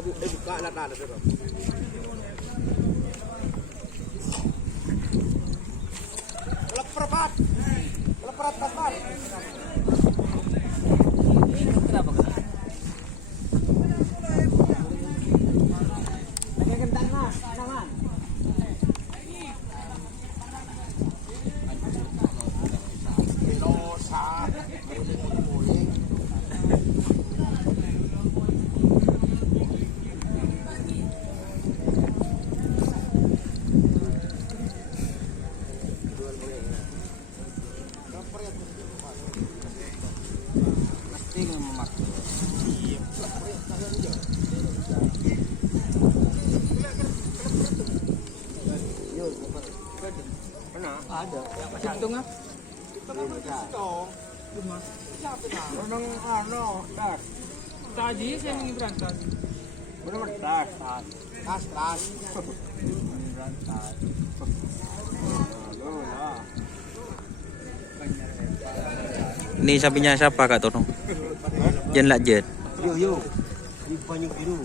Buka alat-alat itu. Leperpat. Leperat kasar. Kenapa? Lagi kentang mas, tangan. Ada. Hitung ah. Orang das. Tadi saya ingin berangkat. Benar das. Berangkat. Ini sapinya siapa Kak Tono? Jen Lakjet. Yo. Di banyak biru.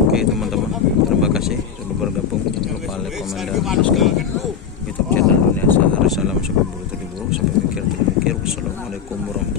Oke teman-teman, terima kasih sudah bergabung. Jangan lupa like, komen, dan subscribe YouTube channel Dunia Sehari. Salam sampai bulu. Sampai mikir. Wassalamualaikum warahmatullahi wabarakatuh.